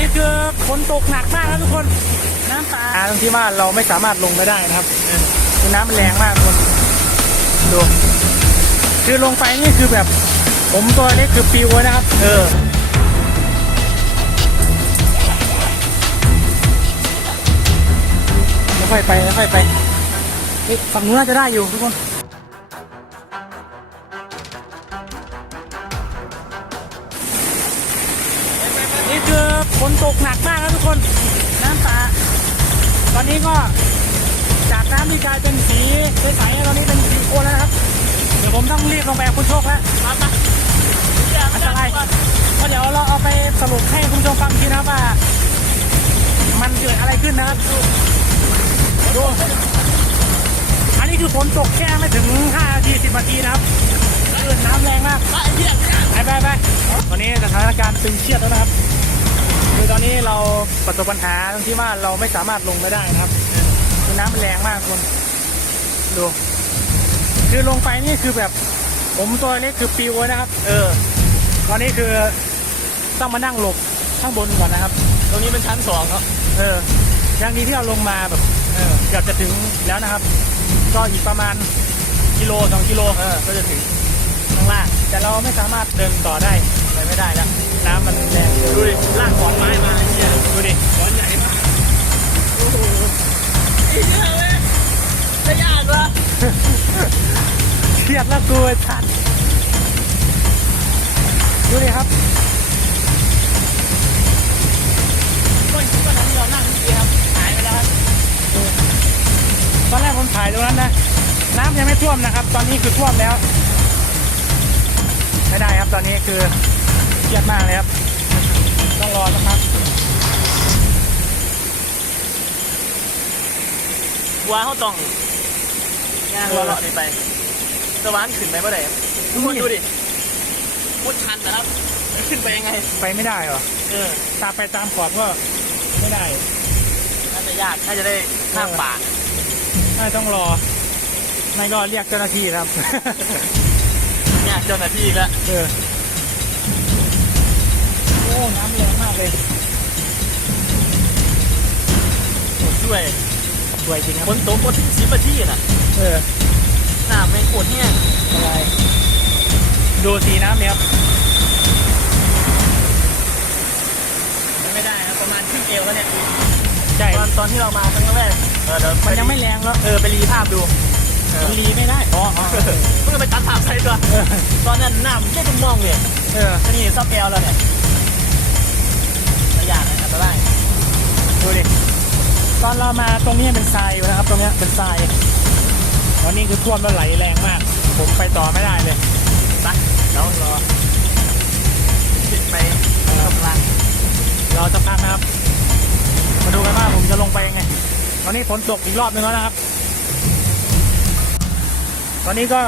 นี่คือฝนตกหนักมากนะทุกคน น้ำป่าตรงที่ว่าเราไม่สามารถลงไปได้นะครับคือน้ำมันแรงมากทุกคนดูคือลงไปนี่คือแบบ ผมตัวเล็กคือปิวนะครับ เออค่อยไปค่อยไปเฮ้ยฝั่งนู้นน่าจะได้อยู่ทุกคน้นน้ำป่าตอนนี้ก็จากน้ำที่กลายเป็นสีใสๆตอนนี้เป็นสีโคนแล้วครับ เดี๋ยวผมต้องรีบลงไปคุณโชคแล้วครับนะอันตรายก็เดี๋ยวเราเอาไปสรุปให้คุณผู้ชมฟังทีนะครับว่า มันเกิดอะไรขึ้นนะครับดูอันนี้คือฝนตกแค่ไม่ถึง5นาที10นาทีนะครับน้ำแรงมากไปไปไปตอนนี้สถานการณ์ตึงเครียดแล้วนะครับ คือตอนนี้เราประสบปัญหาตรงที่ว่าเราไม่สามารถลงไปได้นะครับคือน้ำมันแรงมากคุณดูคือลงไปนี่คือแบบ ผมตัวเล็กคือปิวเลยนะครับ เออ ตอนนี้คือต้องมานั่งหลบข้างบนก่อนนะครับ ตรงนี้เป็นชั้นสองครับ เออยังดีที่เราลงมาแบบเออเกือบจะถึงแล้วนะครับ ก็อีกประมาณกิโลสองกิโลเออก็จะถึงข้างล่างแต่ เราไม่สามารถเดินต่อได้ไปไม่ได้แล้วน้ำมันแรงดูดิลากขอนไม้มาเนี่ยดูดิขอนใหญ่มากโอ้โหไอ้เนี่ยเว้ยจะยากเหรอเครียดแล้วกูไอ้สัตว์ดูดิครับก็คิดว่าตอนที่เรานั่งเมื่อกี้ครับหายไปแล้วครับตอนแรกผมถ่ายตรงนั้นนะน้ำยังไม่ท่วมนะครับ ตอนนี้คือท่วมแล้ว ไม่ได้ครับตอนนี้คือเครียดมากเลยครับ ต้องรอสักพักบัวเขาต้องงานรอๆนี่ไปสว่านขึ้นไปเมื่อไหร่ครับทุกคนดูดิมุดชันนะครับมันขึ้นไปยังไง ไปไม่ได้เหรอเออตามไปตามขอบก็ไม่ได้น่าจะยากน่าจะได้ข้างป่าน่าต้องรอไม่ก็เรียกเจ้าหน้าที่ครับ ยากเจ้าหน้าที่อีกแล้วเออโอ้น้ำแรงมากเลยโอ้ช่วยสวยจริงครับฝนตกก็ถึงสิบนาทีน่ะเออน้ำแม่งโคตรแห้งอะไรดูสีน้ำเนี่ยครับไม่ได้ครับประมาณครึ่งเอวแล้วเนี่ยใช่ตอนตอนที่เรามาครั้งแรกเออเดี๋ยวมันยังไม่แรงแล้วเออไปรีภาพดูเออมันรีไม่ได้อ๋ออ๋อ เพิ่งไปตัดภาพใส่ตัวตอนนั้นน้ำไม่ต้องมองเลยเออก็นี่ซับแอลแล้วเนี่ยระยะนะอันตรายดูดิตอนเรามาตรงนี้เป็นทรายอยู่นะครับ ตรงนี้เป็นทรายตอนนี้คือท่วมแล้วไหลแรงมาก ผมไปต่อไม่ได้เลยไปแล้วรอติดไปกำลังรอสักพักนะครับ มาดูกันว่าผมจะลงไปยังไงตอนนี้ฝนตกอีกรอบนึงแล้วนะครับ ตอนนี้ก็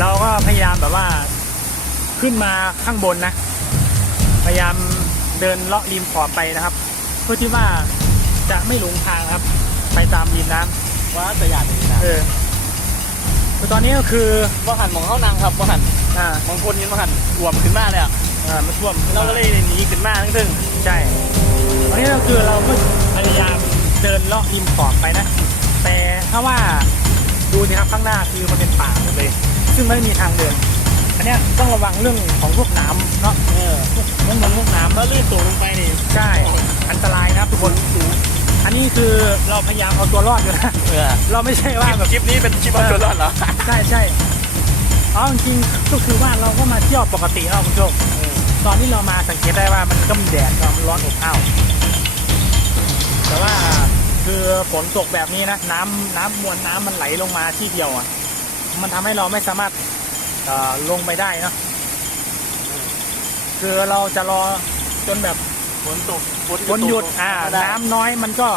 เราก็พยายามแบบว่าขึ้นมาข้างบนนะ พยายามเดินเลาะริมขอบไปนะครับ เพื่อที่ว่าจะไม่หลงทางครับ ไปตามริมน้ำว่าประหยัดเลยนะเออคือตอนนี้ก็คือว่าหันมองเข้านางครับว่าหันอ่ามองคนยินว่าหันรวมขึ้นมาเลยอะอ่ามันท่วมเราก็เลยหนีขึ้นมาทั้งทึ่งใช่ตอนนี้ก็คือเราก็พยายามเดินเลาะริมขอบไปนะ แต่ถ้าว่า ดูสิครับข้างหน้าคือมันเป็นป่าหมดเลย ซึ่งไม่มีทางเดินอันเนี้ยต้องระวังเรื่องของพวกหน้ำเนาะเออพวกเหมือนพวกน้ำแล้วลื่นตกลงไปนี่ใช่อันตรายนะครับทุกคนอันนี้คือเราพยายามเอาตัวรอดอยู่นะเออเราไม่ใช่ว่าแบบคลิปนี้เป็นคลิปเอาตัวรอดเหรอใช่ใช่อ๋อจริงๆก็คือว่าเราก็มาเที่ยวปกติเราคุณโจตอนที่เรามาสังเกตได้ว่ามันก็มีแดดเนาะมันร้อนอบอ้าวแต่ว่าคือ ฝนตกแบบนี้นะน้ำน้ำมวลน้ำมันไหลลงมาที่เดียวอะ มันทำให้เราไม่สามารถเอ่อลงไปได้เนาะคือเราจะรอจนแบบฝนตกฝนหยุดอ่าได้น้ำน้อยมันก็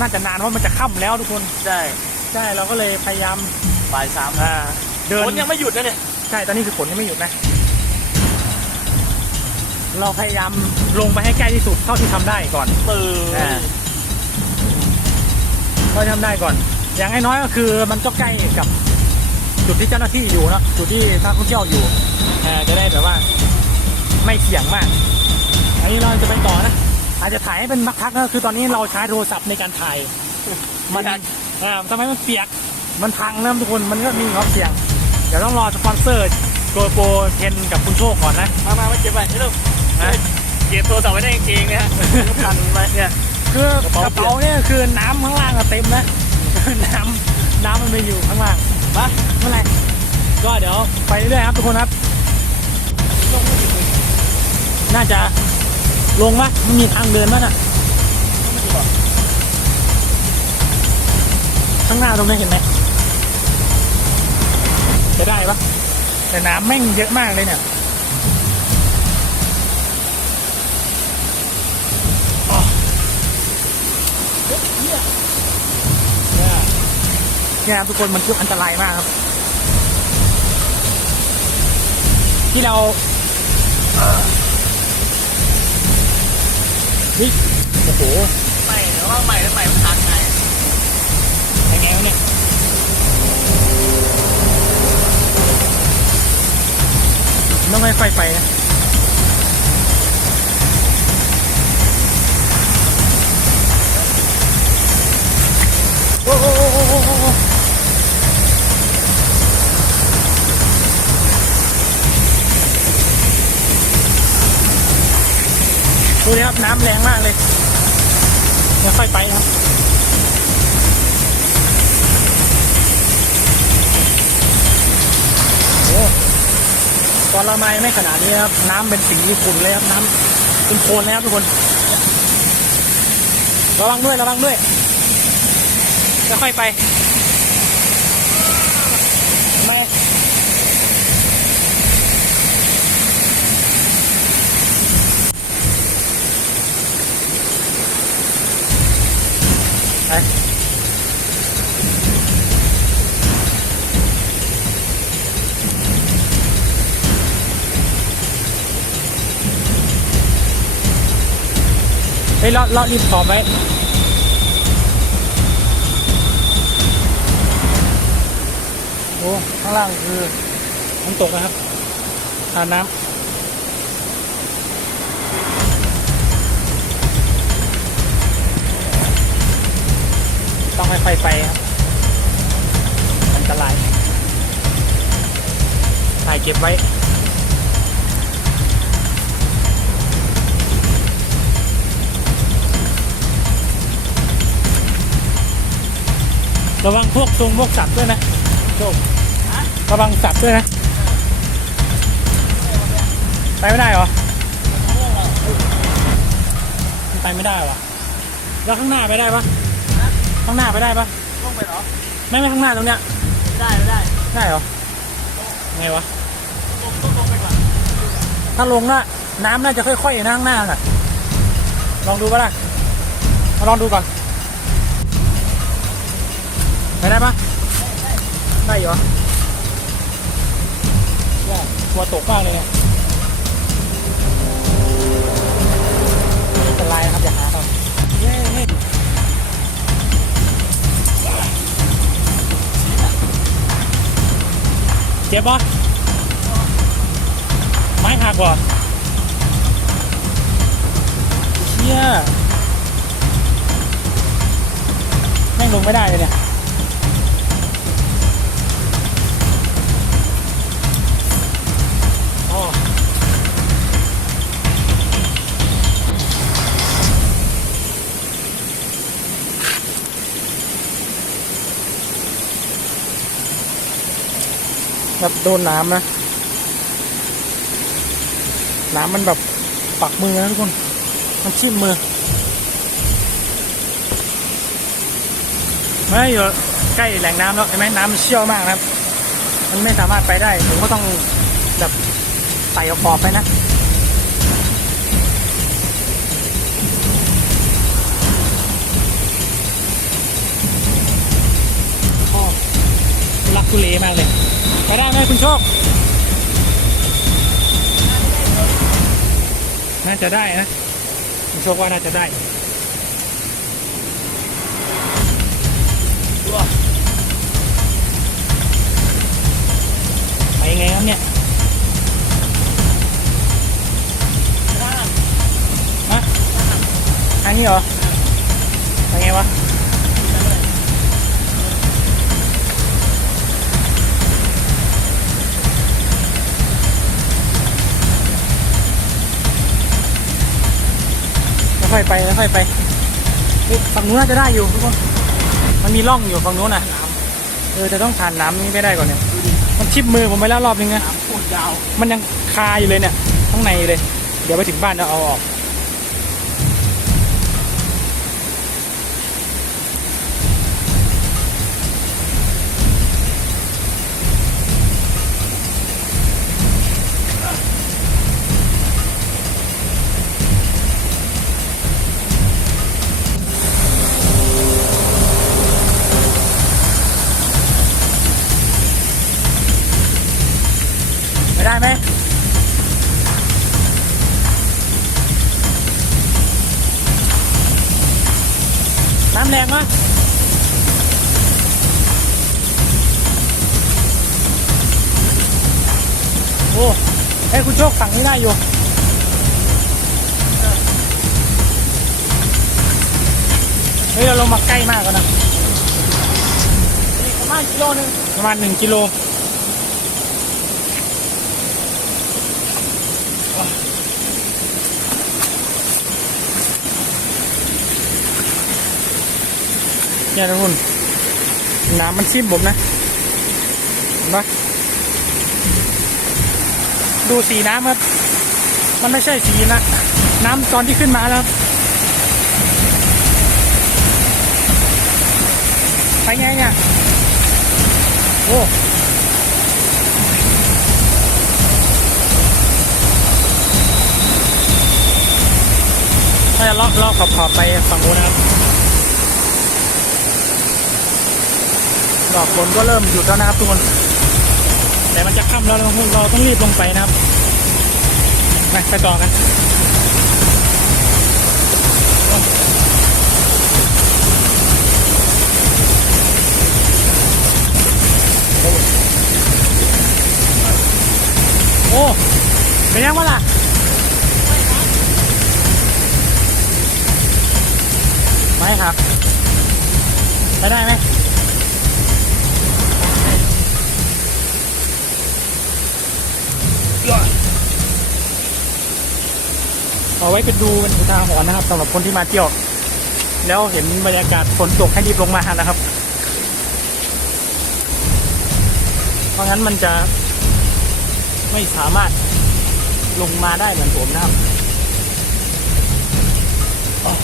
น่าจะนานเพราะมันจะค่ำแล้วทุกคนใช่ใช่เราก็เลยพยายามบ่ายสามอ่าเดินฝนยังไม่หยุดนะเนี่ยใช่ตอนนี้คือฝนยังไม่หยุดนะเราพยายามลงไปให้ใกล้ที่สุดเท่าที่ทำได้ก่อนตื่อ่า เท่าที่ทำได้ก่อน อย่างน้อยๆก็คือมันก็ใกล้กับจุดที่เจ้าหน้าที่อยู่เนอะจุดที่นักท่องเที่ยวอยู่อ่าจะได้แบบว่าไม่เสี่ยงมากอันนี้เราจะไปต่อนะ อาจจะถ่ายให้เป็นพักๆนะคือตอนนี้เราใช้โทรศัพท์ในการถ่าย มันอ่าทำไมมันเปียกมันพังนะทุกคนมันก็มีความเสี่ยง เดี๋ยวต้องรอสปอนเซอร์โกโปรเทนกับคุณโชคก่อนนะ มามามาเก็บไว้ให้ลูกนะเก็บโทรศัพท์ไว้ในกางเกงนะฮะพันไว้เนี่ย คือกระเป๋าเนี่ยคือน้ำข้างล่างอะเต็มนะน้ำน้ำมันไปอยู่ข้างล่างมาเมื่อไหรก็เดี๋ยวไปเรื่อยครับทุกคนครับน่าจะลงปะมันมีทางเดินมั้ยน่ะข้างหน้าตรงนี้เห็นไหมจะได้ปะแต่น้ำแม่งเยอะมากเลยเนี่ย เนี่ยครับทุกคนมันคืออันตรายมากครับ ที่เราเอ่อเฮ้ยโอ้โหใหม่แล้วว่าใหม่แล้วใหม่มันทันไงยังไงวะเนี่ยต้องไม่ไฟไฟนะโอ้โห ดูดิครับน้ำแรงมากเลยไม่ค่อยไปครับโอ้ตอนละไมไม่ขนาดนี้ครับ น้ำเป็นสีขุ่นเลยครับน้ำเป็นโคลนเลยครับทุกคน ระวังด้วยระวังด้วยค่อยๆไป ฮ้ยเราะเรารีบขอบไว้โอ้ข้างล่างคือน้ำตกนะครับทานน้ำต้องค่อยๆไปครับอันตรายถ่ายเก็บไว้ ระวังพวกทรงพวกสัตว์ด้วยนะโชคระวังสัตว์ด้วยนะ ไปไม่ได้เหรอมันไปไม่ได้วะแล้วข้างหน้าไปได้ปะข้างหน้าไปได้ปะลงไปเหรอ ไม่ไม่ข้างหน้าตรงเนี้ยไม่ได้ไม่ได้ ได้เหรอ ไงวะ ลงต้องลงไปก่อน ถ้าลงน่ะน้ำน่าจะค่อยๆนะข้างหน้าน่ะ ลองดูปะล่ะมาลองดูก่อน ไปได้ปะได้อยู่เหรอว้าวกลัวตกมากเลยเนี่ยอันตรายนะครับอย่าหาครับเย้เฮ้ยเจ็บปะไม้หักว่ะเชี่ยแม่งลงไม่ได้เลยเนี่ย แบบโดนน้ำนะ น้ำมันแบบปักมือนะทุกคน มันชิมมือ ไม่อยู่ใกล้แหล่งน้ำแล้วเห็นไหมน้ำมันเชี่ยวมากนะครับ มันไม่สามารถไปได้ ผมก็ต้องแบบไต่เอาขอบไปนะโอ้ทุลักทุเลมากเลย ไปได้ไหมคุณโชค น่าจะได้นะ คุณโชคว่าน่าจะได้ไปยังไงครับเนี่ยางนี้เหรอทางไงวะ อยๆไปค่อยๆไปเฮ้ยฝั่งนู้นน่าจะได้อยู่ทุกคนมันมีร่องอยู่ฝั่งนู้นน่ะเออจะต้องผ่านน้ำนี้ไม่ได้ก่อนเนี่ยมันชิบมือผมไปแล้วรอบนึงนะน้ำโคตรยาวมันยังคาอยู่เลยเนี่ยข้างในเลย เดี๋ยวไปถึงบ้านจะเอาออก ไหมน้ำแรงวะโอ้เฮ้คุณโชคฝั่งนี้ได้อยู่เฮ้ยเราลงมาใกล้มากแล้วนะประมาณกิโลนึงประมาณหนึ่งกิโล เนี่ยทุกคนน้ำมันชิมผมนะเห็นปะดูสีน้ำครับ มันไม่ใช่สีนะ น้ำตอนที่ขึ้นมาแล้วไปไงเนี่ยโอ้ถ้าจะลอกลอกขอบขอบๆไปฝั่งนู้นนะครับ ดอ กฝนก็เริ่มหยุดแล้วนะครับทุกคน แต่มันจะค่ำแล้วเราเราต้องรีบลงไปนะครับไปไปต่อกันโอ้เป็นยังวะล่ะไม่ครับไปได้ไหม ไว้เป็นดูเป็นอุทาหรณ์นะครับสำหรับคนที่มาเที่ยว แล้วเห็นบรรยากาศฝนตกให้รีบลงมานะครับ เพราะงั้นมันจะไม่สามารถลงมาได้เหมือนผมนะครับอ๋อ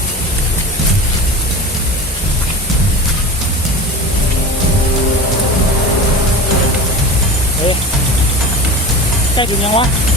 เฮ้ยใกล้ถึงยังวะ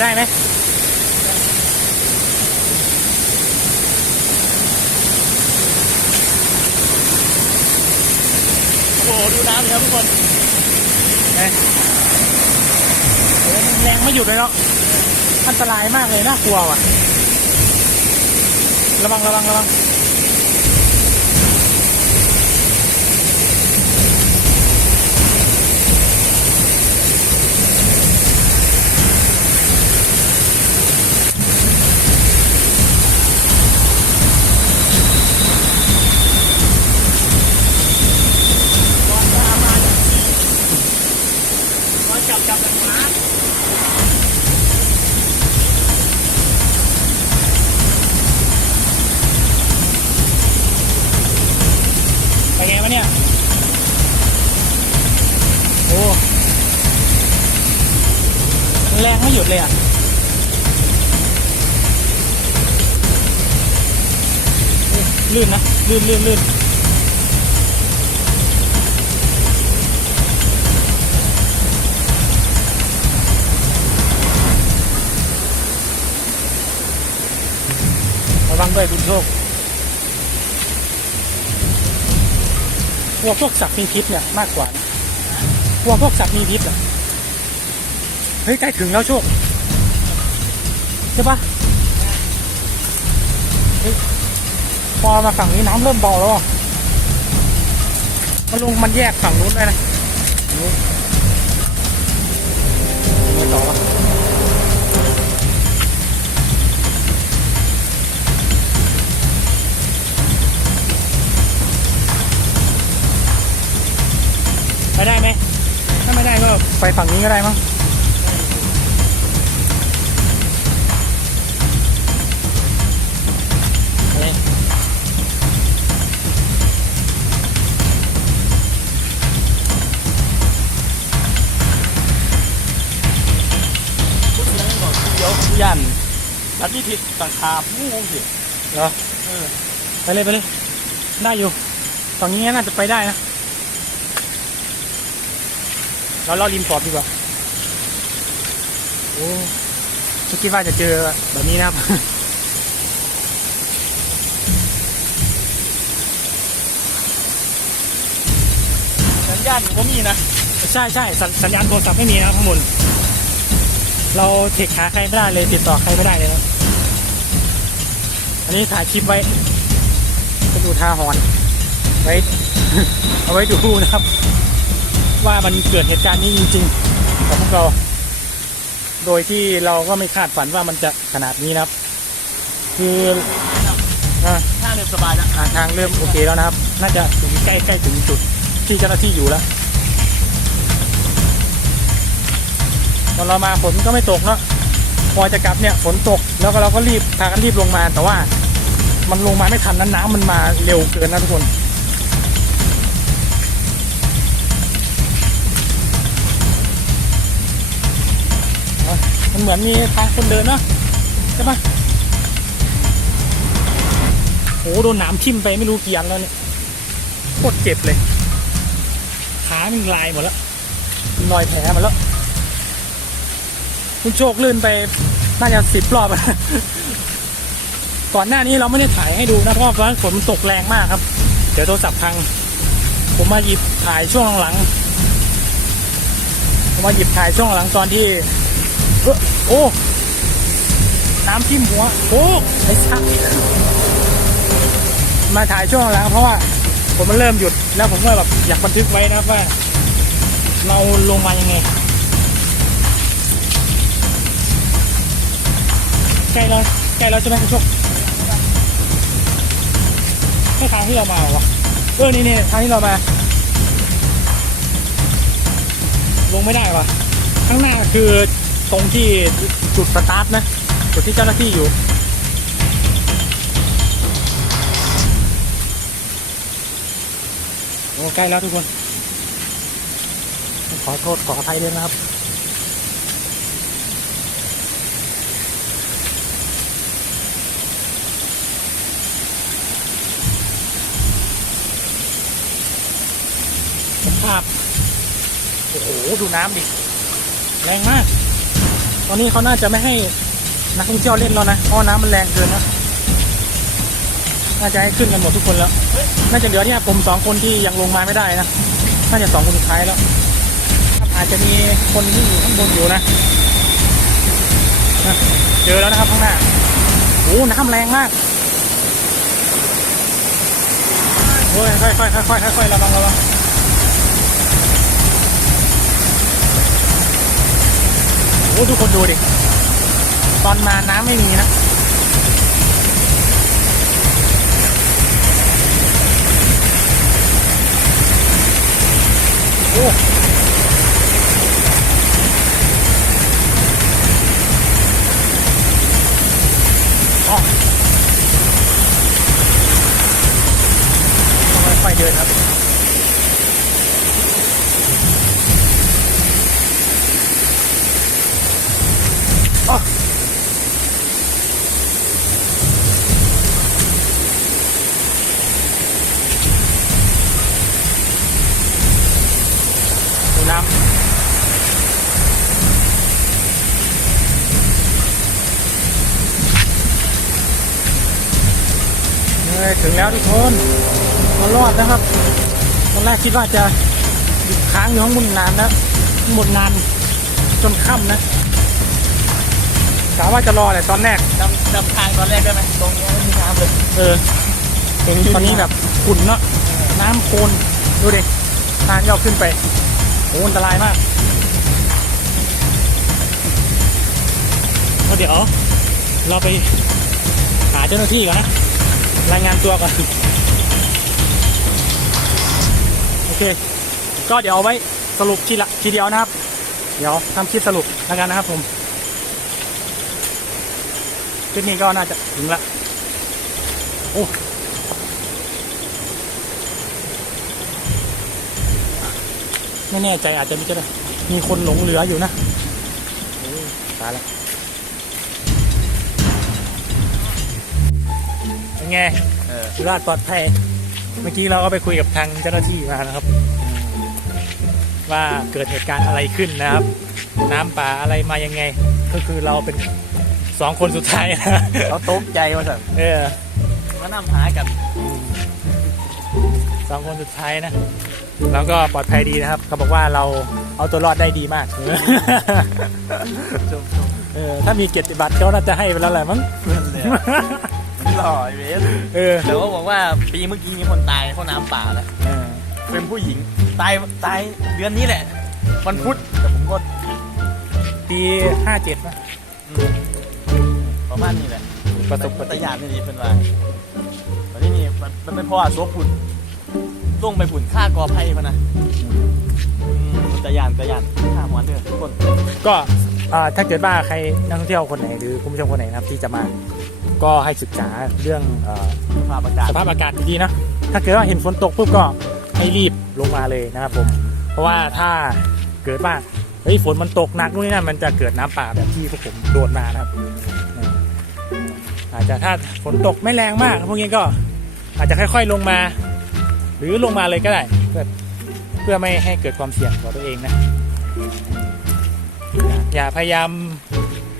ได้ไหมโอ้โหดูน้ำเลยครับทุกคนโอ้มันแรงไม่หยุดเลยเนาะอันตรายมากเลยน่ากลัวว่ะ ระวังระวังระวัง ร้อนมามาร้อนจับจับแบบหมา ไปไงวะเนี่ย โอ้มันแรงไม่หยุด เลยอะลื่นนะ ลื่นลื่นลื่นระวังด้วยคุณโชคกลัวพวกสัตว์มีพิษเนี่ยมากกว่านะกพวกสัตว์มีพิษอะ เฮ้ยใกล้ถึงแล้วโชคใช่ปะพอมาฝั่งนี้น้ำเริ่มเบาแล้วอะมันลงมันแยกฝั่งนู้นได้นะไม่ต่อวะไปได้ไหมถ้าไม่ได้ก็ไปฝั่งนี้ก็ได้มั้ง ยวยันรัดวิธีต่างคามู่งสิเหรอเออไปเลยไปเลย ได้อยู่ฝั่งนี้น่าจะไปได้นะเราเราริมขอบดีกว่าโอ้ไม่คิดว่าจะเจอแบบนี้นะครับสัญญาณผมมีนะ ใช่ใช่สญสัญญาณโทรศัพท์ไม่มีนะครับข้างบน เราเทคหาใครไม่ได้เลยติดต่อใครไม่ได้เลยครับอันนี้ถ่ายคลิปไว้เป็นอุทาหรณ์ไว้เอาไว้ดูนะครับ ว่ามันเกิดเหตุการณ์นี้จริงๆกับพวกเรา โดยที่เราก็ไม่คาดฝันว่ามันจะขนาดนี้นะครับ คืออ่าถ้าเรียนสบายนะอ่าทางเริ่มโอเคแล้วนะครับ น่าจะถึงใกล้ใกล้ถึงจุดที่เจ้าหน้าที่อยู่แล้ว อนเรามาฝนก็ไม่ตกเนาะพอจะกลับเนี่ยฝนตกแล้วก็เราก็รีบพากันรีบลงมาแต่ว่ามันลงมาไม่ทันนั้นน้ำมันมาเร็วเกินนะทุกคนมันเหมือนมีทางคนเดินเนาะใช่ปะโอ้โดนนามทิ่มไปไม่รู้กี่อันแล้วเนี่ยโคตรเจ็บเลยขามันลายหมดแล้วนรอยแผลหมดแล้ว คุณโชคลื่นไปน่าจะสิบรอบอะก่อนหน้านี้เราไม่ได้ถ่ายให้ดูนะเพราะว่าฝนตกแรงมากครับ เดี๋ยวโทรศัพท์พัง ผมมาหยิบถ่ายช่วงหลังผมมาหยิบถ่ายช่วงหลังตอนที่เอ้อโอ้น้ำทิ่มหัวโอ้ไอ้สักมาถ่ายช่วงหลังเพราะว่า ผมมันเริ่มหยุดแล้วผมก็แบบอยากบันทึกไว้นะว่า เราลงมายังไง ใกล้แล้วใกล้แล้วใช่ไหมคุณโชคไม่ทางที่เรามาหรอวะเออนี่นี่ทางที่เรามา ลงไม่ได้วะข้างหน้าคือตรงที่จุดสตาร์ทนะจุดที่เจ้าหน้าที่อยู่โอ้ใกล้แล้วทุกคน ขอโทษขออภัยด้วยนะครับ สภาพ โอ้โห ดูน้ำดิแรงมาก ตอนนี้เขาน่าจะไม่ให้นักท่องเที่ยวเล่นแล้วนะเพราะน้ำมันแรงเกินนะน่าจะให้ขึ้นกันหมดทุกคนแล้ว น่าจะเหลือเนี่ยผมสองคนที่ยังลงมาไม่ได้นะ น่าจะสองคนสุดท้ายแล้ว อาจจะมีคนที่อยู่ข้างบนอยู่นะ เจอแล้วนะครับข้างหน้า โอ้น้ำแรงมากโอ้ยค่อยค่อยค่อยค่อยค่อยระวังระวัง อ้ทุกคนดูดิ ตอนมาน้ำไม่มีนะ โอ้อ๋อองค่อยๆเดินครับ อ๋อดูน้ำเฮ้ยถึง แล้วทุกคนมารอดนะครับตอนแรกคิดว่าจะหยุดค้างอยู่ข้างบนนานนะหมดนานจนค่ำนะกะว่าจะรอแหละตอนแรกจำจำทางตอนแรกได้ไหมตรงนี้ไม่มีน้ำเลยเออตอนนี้แบบขุ่นเนาะน้ำโคลนดูดิทางที่เราขึ้นไปโอ้อันตรายมากแล้วเดี๋ยว เราไปหาเจ้าหน้าที่ก่อนนะ รายงานตัวก่อน โอเค ก็เดี๋ยวเอาไว้สรุปทีละทีเดียวนะครับ เดี๋ยวทำคลิปสรุปแล้วกันนะครับผมคลิปนี้ก็น่าจะถึงละ โอ้ไม่แน่ใจอาจจะมีจะได้มีคนหลงเหลืออยู่นะตายแล้ว ไงเออสุราษฎร์ปลอดภัยเมื่อกี้เราก็ไปคุยกับทางเจ้าหน้าที่มานะครับ ว่าเกิดเหตุการณ์อะไรขึ้นนะครับ น้ำป่าอะไรมายังไง ก็คือเราเป็นสองคนสุดท้ายนะเขาตกใจว่าสั่นเออมานำหากันสองคนสุดท้ายนะแล้วก็ปลอดภัยดีนะครับเขาบอกว่าเราเอาตัวรอดได้ดีมากจบจบเออถ้ามีเกียรติบัตรเขาน่าจะให้ไปแล้วแหละมั้ง เพื่อนเลยหล่อเวสเออแต่ว่าบอกว่าปีเมื่อกี้มีคนตายเพราะน้ำป่าแล้วเออเป็นผู้หญิงตายตายเดือนนี้แหละวันพุธแต่ผมก็ปีห้าเจ็ดนะอืมประมาณนี้แหละประสบปปฏิฏิเหญาตุณนี่ดีเป็นว่าตอนนี้นี่มันมันเป็นเพราะว่าโซฝุ่นต้องไปฝุ่นฆ่ากอไผ่พะนะอืมตะยานตะยานฆ่าหมอนเด้อทุกคน ก็อ่าถ้าเกิดว่าใครนักท่องเที่ยวคนไหนหรือคุณผู้ชมคนไหนนะครับที่จะมา ก็ให้ศึกษาเรื่องเอ่อสภาพอากาศสภาพอากาศดีๆนะถ้าเกิดว่าเห็นฝนตกปุ๊บก็ให้รีบลงมาเลยนะครับผมเพราะว่าถ้าเกิดว่าเฮ้ยฝนมันตกหนักนู่นนี่นั่นมันจะเกิดน้ำป่าแบบที่พวกผมโดนมานะครับอืมอาจจะถ้าฝนตกไม่แรงมาก พวกนี้ก็อาจจะค่อยๆลงมา หรือลงมาเลยก็ได้ เพื่อเพื่อไม่ให้เกิดความเสี่ยงต่อตัวเองนะ อย่าอย่าพยายาม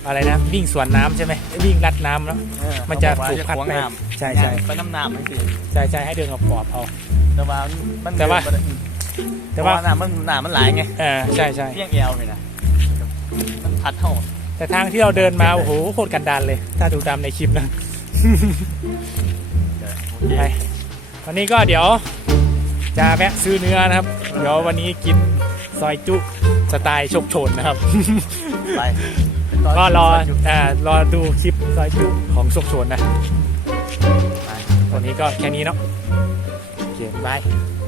อะไรนะวิ่งสวนน้ำใช่ไหมวิ่งลัดน้ำเนาะเออมันจะเขาบอกว่าถูกพัดขวางไปน้ำใช่ใช่ไปน้ำน้ำนั่นสิใช่ใช่ให้เดินกับกรอบเอาแต่ว่ามันแต่ว่าเดินบ่ได้แต่ว่าเพระน้ำมันน้ำมันหลายไงเออใช่ใช่เพียงแอวเลยนะมันพัดเท่าแต่ทางที่เราเดินมาโอ้โหโคตรกันดานเลย ถ้าดูตามในคลิปนะโอเคไปวันนี้ก็เดี๋ยว จะแวะซื้อเนื้อนะครับ เดี๋ยววันนี้กินซอยจุสไตล์โชคโชนนะครับไป ก็รออ่ารอดูคลิปซอยจุของโชคโชนนะไปวันนี้ก็แค่นี้เนาะโอเคบายบ